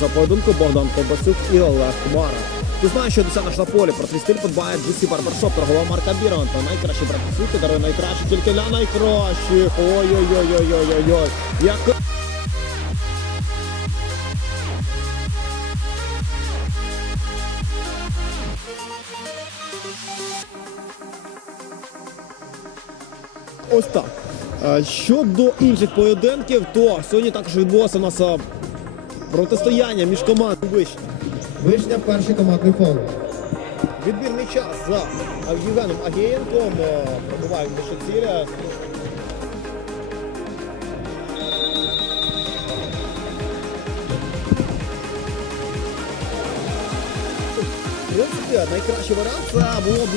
За поєдинку Богдан Ковбасюк і Олег Хмара. Ти знаєш, що досягнеш на полі. Про твій стиль подбає GC Barbershop, торгова марка Бірон. Та найкращі брати світу дарує найкраще тільки для найкращих. Ой-ой-ой-ой-ой-ой. Як Ось так. Е, Щодо інших поєдинків, то сьогодні також відбулося у нас е, протистояння між командами Вишня. Вишня перший командний фол. Відбірний час за Євгеном Агієнком. е, Пробувають до Шеціля. В принципі, найкращий варіант це було б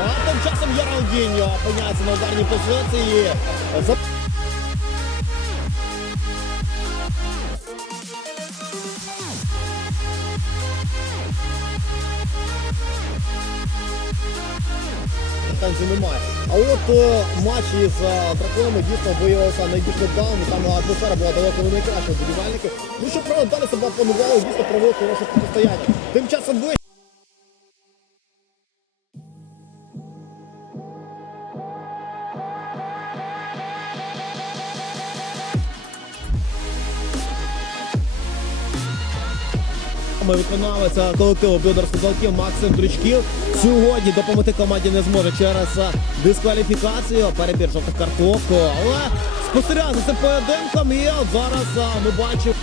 А тим часом Яралдіньо опиняється на ударній позиції. За- немає. А от е, матч із е, драконами дійсно виявився найбільш невдалим. Там атмосфера була далеко не найкраща будівельників. Ну що правда, далі себе планували, дійсно провели хороше протистояння. Тим часом ви Ми виконавець колективу Білдорських залків Максим Дрючків. Сьогодні допомогти команді не зможе через е, дискваліфікацію, перебір жовтих карток. Але спостерігався цим поєдинком і зараз е, ми бачимо.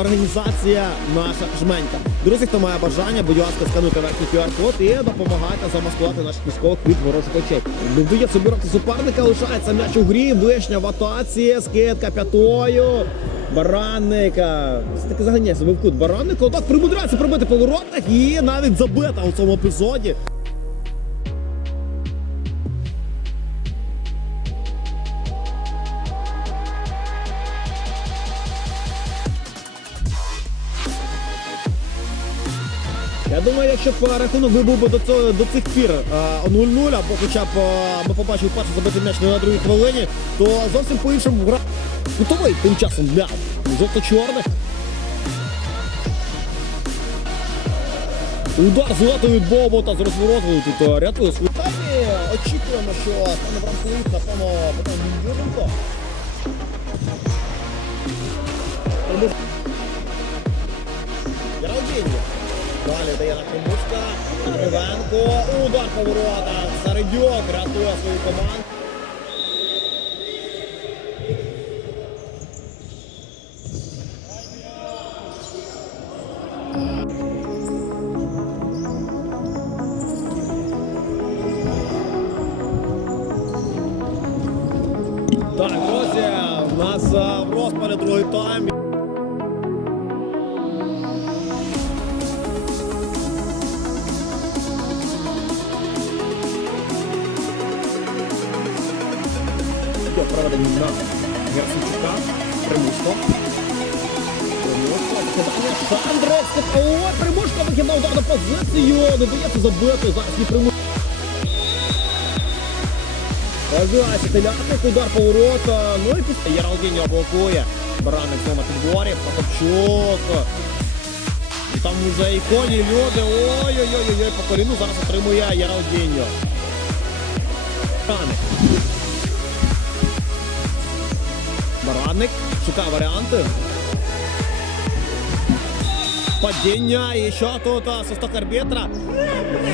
Організація наша жменька. Друзі, хто має бажання, будь ласка, скануйте верхній QR-код і допомагайте замаскувати наших військових від ворожих очей. Не вдається обірвати суперника, лишається м'яч у грі, вишня в атаці, скидка п'ятою. Баранника. Це таки заганяє себе в кут. Баранника отак примудряється пробити по і навіть забита у цьому епізоді. Я думаю, якщо е, рахунок був би до цього до цих пір е, 0-0, або хоча б е, ми побачили перший забитий м'яч на другій хвилині, то зовсім по-іншому гра. Кутовий тим часом для жовто-чорних. Удар золото від Бобота з розвороту тут е, рятує свою очікуємо, що стане в рамкових, напевно, потім Юренко. Яралдіння. Далі дає на Кримбушка. Кривенко. Удар по воротах. Середьок рятує свою команду. Так, друзі, у нас а, в розпалі другий тайм. На Герсичука. Примушко. Примушко. Покидання Шандрецька. Ой, Примушко викидав удар на позицію. Не дається забити. Зараз не Примушко. Розбивається телятник, удар по ворота. Ну і після Яралдіньо блокує. Бараник знову на підборі. Потопчук. І там вже і коні, і люди. Ой-ой-ой, по коліну зараз отримує Яралдіньо. Бараник. Баранник шукає варіанти. Падіння і що тут свисток арбітра.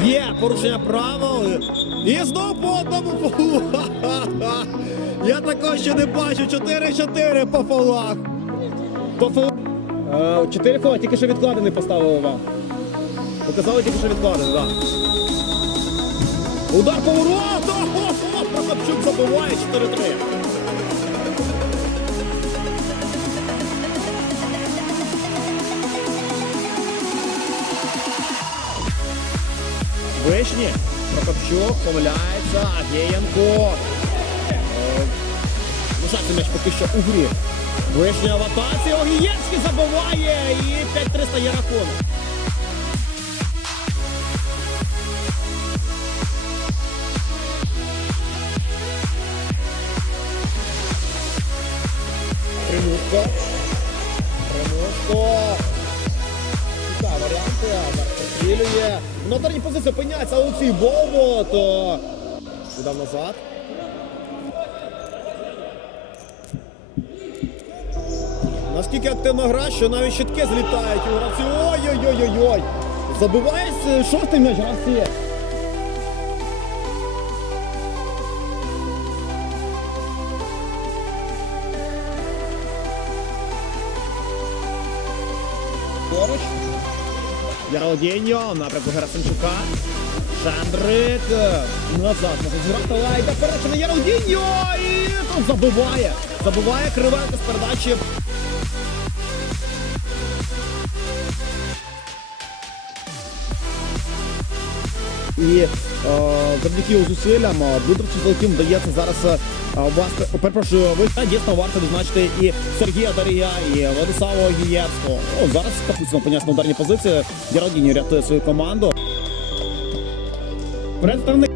Є порушення правил. І знову по одному фолу. Я такого ще не бачу. 4-4 по фолах. По фолу. Е, Чотири фола, тільки що відкладений поставили вам. Показали тільки що відкладений, так. Удар по воротах! Прокопчук забиває 4-3. Вишні. Прокопчук помиляється. Агієнко. Лишається м'яч поки що у грі. Вишня в атаці. Огієнський забиває. І 5-3 стає рахунок. Примушко. Примушко. Цікаві варіанти. Стрілює. В нотарній позиції опиняється Олексій Бобот. Удав назад. Наскільки активна гра, що навіть щитки злітають у гравці. Ой-ой-ой-ой-ой. Забиває е, шостий м'яч гравці. Яролдіньо, напрямку Герасимчука. Шандрик. Назад, назад зіграти лайка. Передача на Яролдіньо. І тут забиває. Забиває Кривенко з передачі. І е, завдяки зусиллям е, Дмитру Чехолким вдається зараз власне, перепрошую, ви дійсно варто відзначити і Сергія Дарія, і Владислава Гієвського. Ну, зараз Капуцino поняс ударні позиції. Яродіні рятує свою команду. Представник